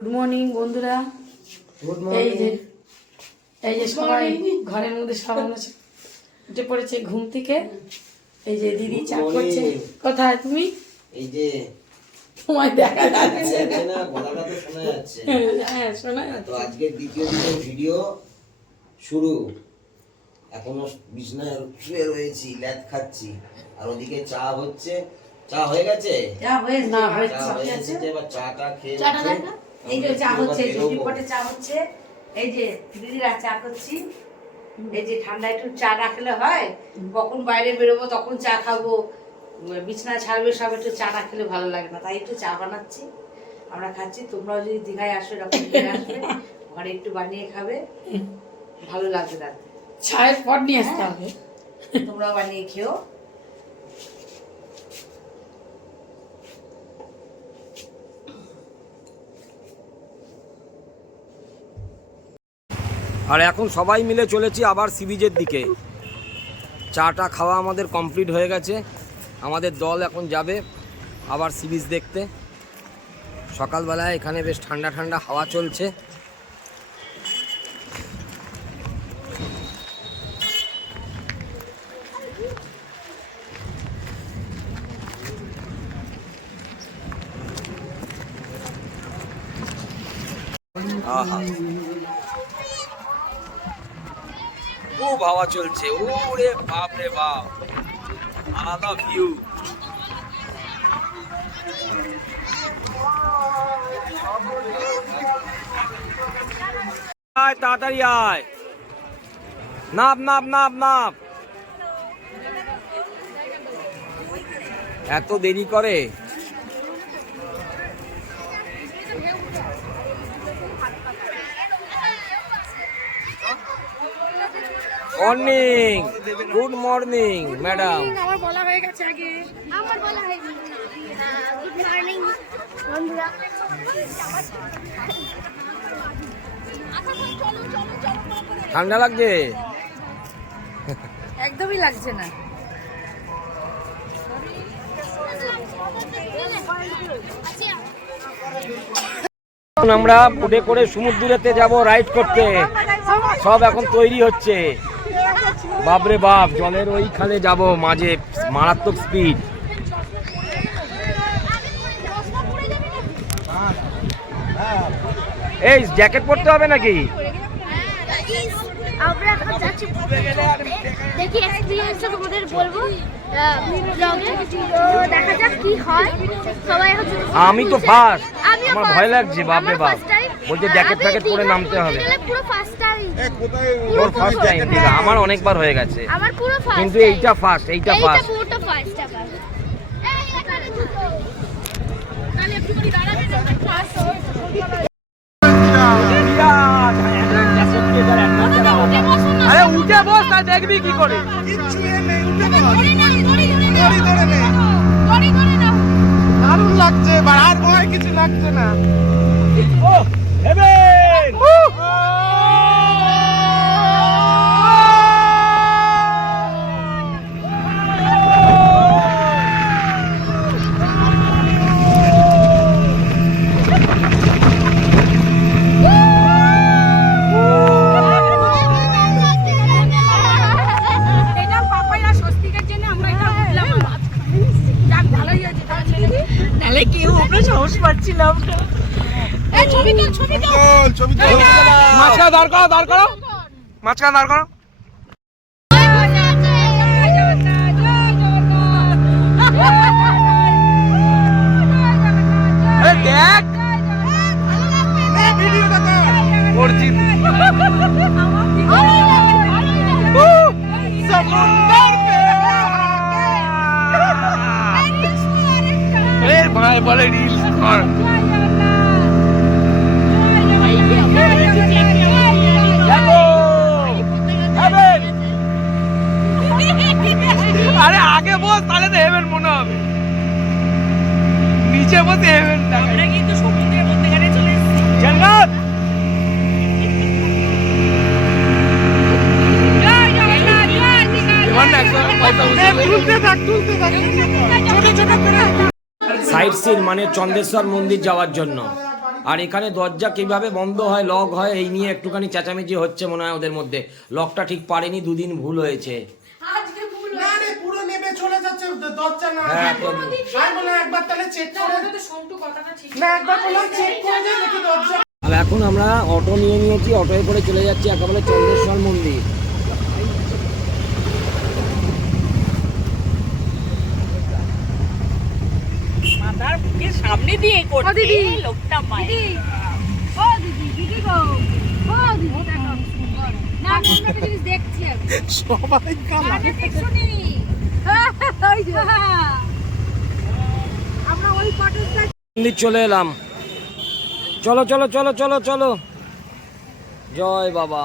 Good morning বন্ধুরা। Good এই যে এই যে সবাই ঘরের মধ্যে সবাই আছে। উঠে পড়েছে ঘুম থেকে। এই যে দিদি চা করছে. কোথায় তুমি? এই যে তোমায় দেখা যাচ্ছে না। গলাটা তো শোনা যাচ্ছে। হ্যাঁ শোনা তো আজকে দ্বিতীয় দিনের ভিডিও শুরু। এখনও বিছনায় শুয়ে রয়েছি ল্যাদ খাচ্ছি। আর ওদিকে চা হচ্ছে। চা হয়ে গেছে? চা হয়েছে না, চা হয়েছে। চা হয়ে। গেছে এবার চাটা খেয়ে চাটা দেখ। এই যে চা হচ্ছে। পটে চা হচ্ছে এই যে দিদিরা চা করছি এই যে ঠান্ডা একটু চা না খেলে হয় কখন বাইরে বেরোবো তখন চা খাব বিছানা ছাড়বে সব একটু চা না খেলে ভালো লাগে না তাই একটু চা বানাচ্ছি আমরা খাচ্ছি তোমরাও যদি দীঘায় আসো এরকম আসবে ঘরে একটু বানিয়ে খাবে ভালো লাগবে রাতে। চায়ের পর নিয়ে আসতে হবে। তোমরাও বানিয়ে খেও। আর এখন সবাই মিলে চলেছি আবার সি বিচের দিকে। চাটা খাওয়া আমাদের কমপ্লিট হয়ে গেছে। আমাদের দল এখন যাবে আবার সি বিচ দেখতে। সকালবেলায় এখানে বেশ ঠান্ডা ঠান্ডা হাওয়া চলছে। আহা। খুব হাওয়া চলছে। ওরে বাপ রে বাপ। আলাদা ভিউ আয়, তাড়াতাড়ি আয়। নাপ নাপ নাপ নাপ। এত দেরি করে? মর্নিং গুড মর্নিং ম্যাডাম আমার বলা হয়ে গেছে আগে। আমার বলা হয়ে গেল গুড মর্নিং বন্ধুরা। ঠান্ডা লাগছে? একদমই লাগছে না। এখন আমরা বোটে করে সমুদ্রেতে যাব রাইড করতে। সব এখন তৈরি হচ্ছে। বাপরে বাপ জলের ওইখানে যাব মাঝে মারাত্মক স্পিড এই জ্যাকেট পরতে হবে নাকি? দেখি এক্সপিরিয়েন্সটা তোমাদের বলব। দেখা যাক কি হয়। সবাই আমি তো ফার্স্ট আমার ভয় লাগছে বাপরে আমার বাপ। বলছে জ্যাকেট আমি ফ্যাকেট পরে নামতে হবে। পুরো ফার্স্ট টাইম তোর ফার্স্ট টাইম ঠিক আমার অনেকবার হয়ে গেছে। আমার পুরো ফার্স্ট কিন্তু এইটা ফার্স্ট এইটা এইটা ফার্স্ট পুরোটা ফার্স্ট আবার। এই এখানে দুটো। আরে উঠে দেখবি কি করে? দারুণ লাগছে আর ভয় কিছু লাগছে না। ও হেভেন মাছখানে দাঁড় করো দাঁড় করো মাছখানে দাঁড় করো দেখ। অর্জিত ভাই বলে রিলস কর। হেভেন আমরা কিন্তু সমুদ্রের মধ্যেখানে চলে এসেছি। জঙ্গল! করে। সাইট সিন মানে চন্দ্রেশ্বর মন্দির যাওয়ার জন্য। আর এখানে দরজা কীভাবে বন্ধ হয় লক হয় এই নিয়ে একটুখানি চেঁচামেচি হচ্ছে মনে হয় ওদের মধ্যে। লকটা ঠিক পারেনি দুদিন ভুল হয়েছে। দরজা না হ্যাঁ তো আমি বলে একবার তাহলে চেক করে তো সন্টু কথাটা ঠিক না একবার বলে চেক করে যা দেখি দরজা আর এখন আমরা অটো নিয়ে নিয়েছি অটোয় করে চলে যাচ্ছি একেবারে চন্দ্রেশ্বর মন্দির সামনে দিয়ে করতে দিদি। লোকটা দিদি ও দিদি দিদি গো ও দিদি দেখো না আমি দেখছি আমি সবাই কালা আগে দেখছুনি ওই চলে এলাম। চলো চলো চলো চলো চলো। জয় বাবা।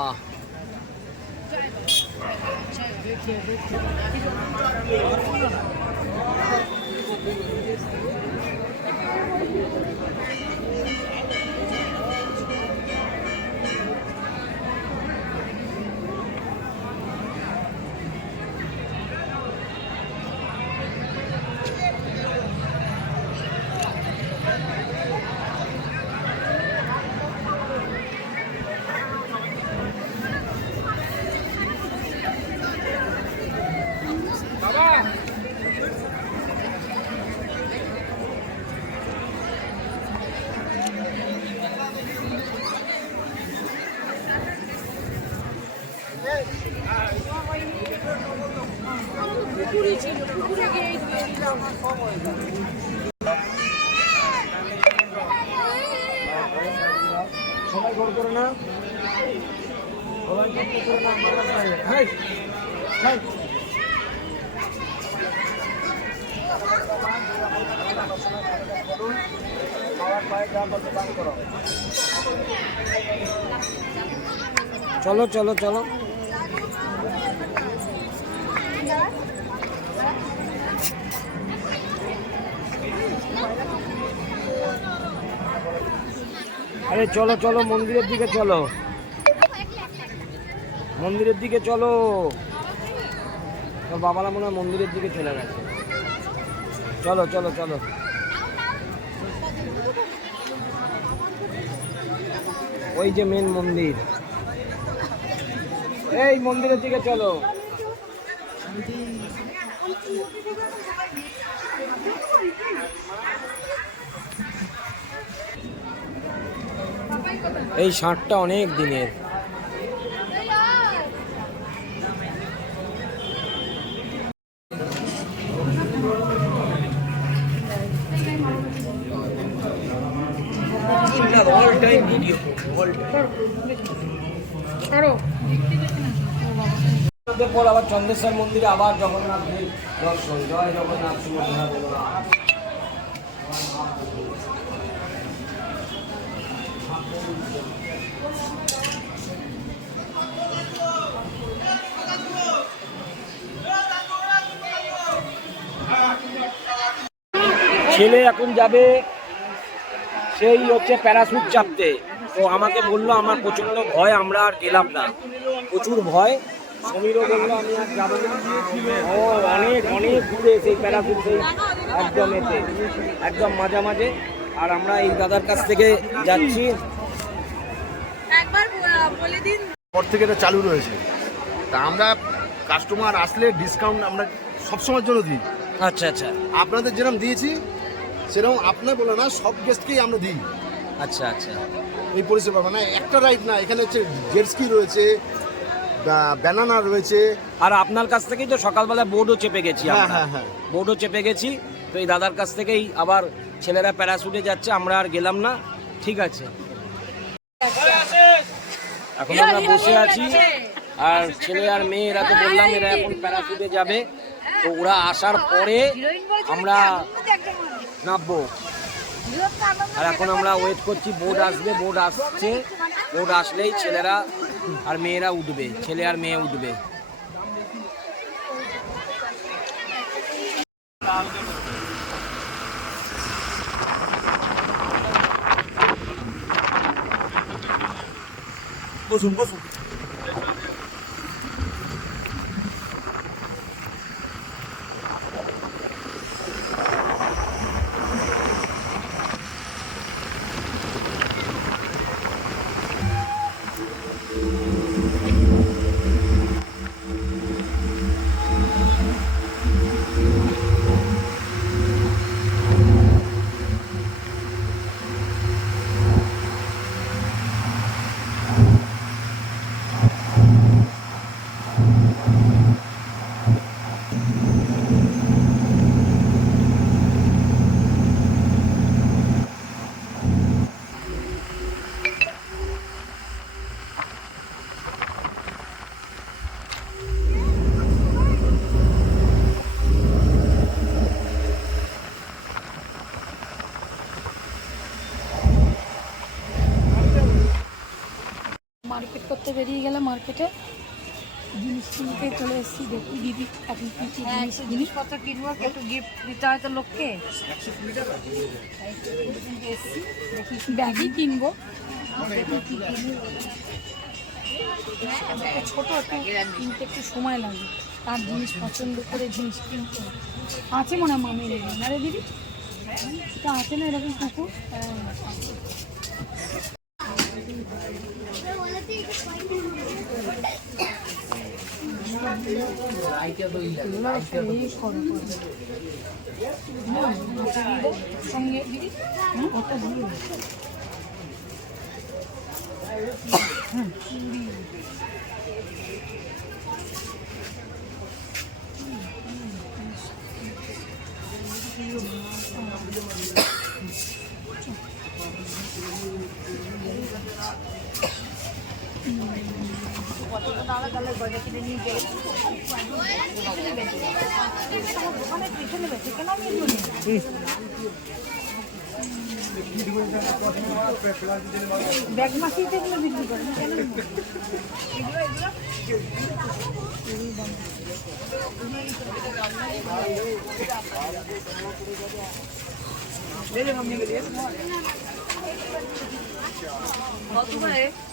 গোল করে না। চলো চলো চলো আরে চলো চলো, মন্দিরের দিকে চলো। মন্দিরের দিকে চলো। তোর বাবারা মনে হয় মন্দিরের দিকে চলে গেছে। চলো চলো চলো। ওই যে মেন মন্দির। এই মন্দিরের দিকে চলো। এই ষাঁড়টা অনেক দিনের পর আবার চন্দ্রেশ্বর মন্দিরে আবার জগন্নাথ দর্শন জয় জগন্নাথ। ছেলে এখন যাবে সেই হচ্ছে প্যারাসুট চাপতে। তো আমাকে বলল, আমার প্রচণ্ড ভয়, আমরা আর গেলাম না। প্রচুর ভয়। সমীরও বলল, আমি আর যাব না। ও, অনেক অনেক দূরে সেই প্যারাসুট, সেই একদম এতে, একদম মাঝামাঝে। আর আমরা এই দাদার কাছ থেকে যাচ্ছি। বলে দিন। পর থেকে এটা চালু রয়েছে। তা আমরা কাস্টমার আসলে ডিসকাউন্ট আমরা সবসময়ের জন্য দিই। আচ্ছা আচ্ছা। আপনাদের যেরকম দিয়েছি সেরকম আপনার বলে না সব গেস্টকেই আমরা দিই। আচ্ছা আচ্ছা। এই পরিষেবা মানে একটা রাইড না এখানে হচ্ছে জেটস্কি রয়েছে ব্যানানা রয়েছে। আর আপনার কাছ থেকেই তো সকালবেলা বোর্ডও চেপে গেছি হ্যাঁ হ্যাঁ হ্যাঁ। বোর্ডও চেপে গেছি তো এই দাদার কাছ থেকেই আবার ছেলেরা প্যারাসুটে যাচ্ছে আমরা আর গেলাম না। ঠিক আছে। এখন আমরা বসে আছি। আর ছেলে আর মেয়ে, এরা তো বললাম, এরা এখন প্যারাসুটে যাবে। তো ওরা আসার পরে আমরা নামবো। আর এখন আমরা ওয়েট করছি বোর্ড আসবে বোর্ড আসছে। বোর্ড আসলেই ছেলেরা আর মেয়েরা উঠবে, ছেলে আর মেয়ে উঠবে। Dùng. মার্কেট করতে বেরিয়ে গেলাম মার্কেটে। জিনিস কিনতে চলে এসেছি দেখি দিদি এখন কি কি হ্যাঁ জিনিস জিনিসপত্র কিনবো একটু গিফট দিতে হয় তো লোককে। ব্যাগই কিনবো। ছোট একটু কিনতে একটু সময় লাগবে তার জিনিস পছন্দ করে জিনিস কিনতে। আছে মনে হয় মামির এখানে না রে দিদি? তা আছে না এরকম কুকুর? সঙ্গে দিদি হুম, ওটা দিয়ে দে। হুম, চুড়ি। ব্যাগ মাসিতে এগুলো বিক্রি করে কেন এটা এই এইটা আর কেজি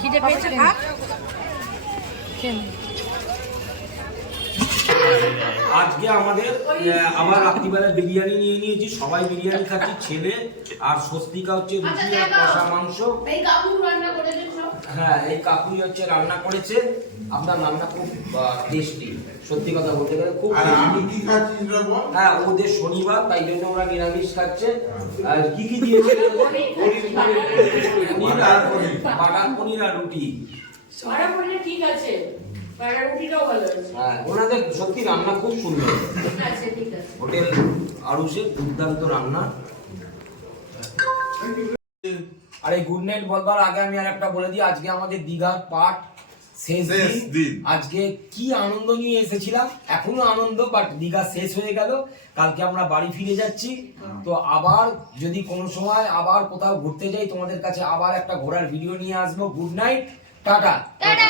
খিদে পেয়েছে নে। আজকে আমাদের আবার রাত্রিবেলা বিরিয়ানি নিয়ে নিয়েছি সবাই বিরিয়ানি খাচ্ছি ছেলে আর স্বস্তিকা হচ্ছে রুটি আর কষা মাংস হ্যাঁ এই কাকুই হচ্ছে রান্না করেছে। আপনার রান্না খুব টেস্টি সত্যি কথা বলতে গেলে খুব আমি কি খাচ্ছি হ্যাঁ ওদের শনিবার তাই জন্য ওরা নিরামিষ খাচ্ছে। আর কি কি দিয়েছে পনির। বাটার পনির। আর রুটি। ঠিক আছে। হ্যাঁ ওনাদের সত্যি রান্না খুব সুন্দর। ঠিক আছে ঠিক আছে। হোটেল আরুষের দুর্দান্ত রান্না। আর এই গুড নাইট বলবার আগে আমি আর একটা বলে দিই আজকে আমাদের দীঘার পাঠ শেষ দিন। আজকে কি আনন্দ নিয়ে এসেছিলাম? এখনও আনন্দ বাট দীঘা শেষ হয়ে গেল। কালকে আমরা বাড়ি ফিরে যাচ্ছি। তো আবার যদি কোনো সময় আবার কোথাও ঘুরতে যাই তোমাদের কাছে আবার একটা ঘোরার ভিডিও নিয়ে আসব। Good night tata. টাটা।